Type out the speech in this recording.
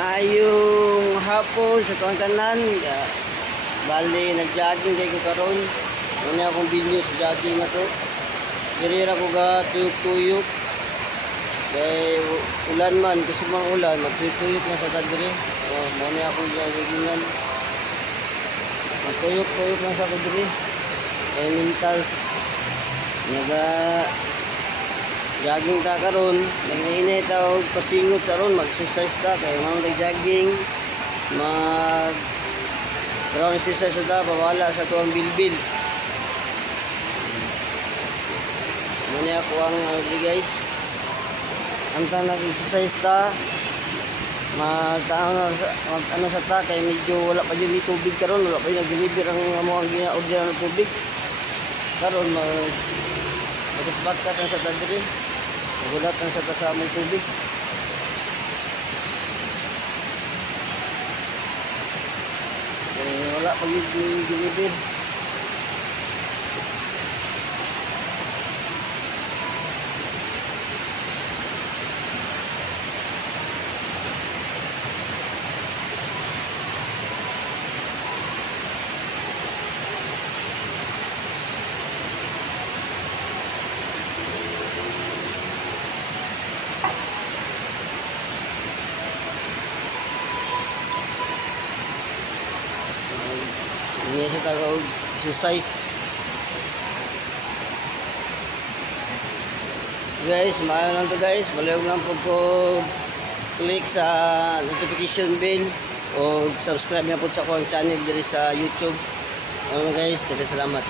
Maayong hapon sa tuwang tanan. Bali, nag-jogging kayo karon. Ano akong video sa jogging na to. Kirira ko ga tuyok-tuyok. Kaya ulan man, gusto mang ulan, magtuyok-tuyok na sa tadiri. Muna akong joggingan. Magtuyok-tuyok na sa tadiri. Kaya mintas, jogging ta karon, nag-init o pasingot sa ron, mag-exercise ta kay mga nag-jogging, ground exercise ta pawala sa tuwang bilbil. Muna ako ang guys, ang nag-exercise ta, mag sa ta kay medyo wala pa yung tubig karon, wala pa yung nag-deliver ang amo ang gina-order ng tubig karon, mag-isbat ka sa tadiri. Nagulat ang sa tasamang tubig. Wala pag i-deliver. Ini sa tagaw exercise. Guys, maayo lang to guys. Baliwag lang po click sa notification bell o subscribe na po sa akong channel diri sa YouTube. Ano guys, salamat.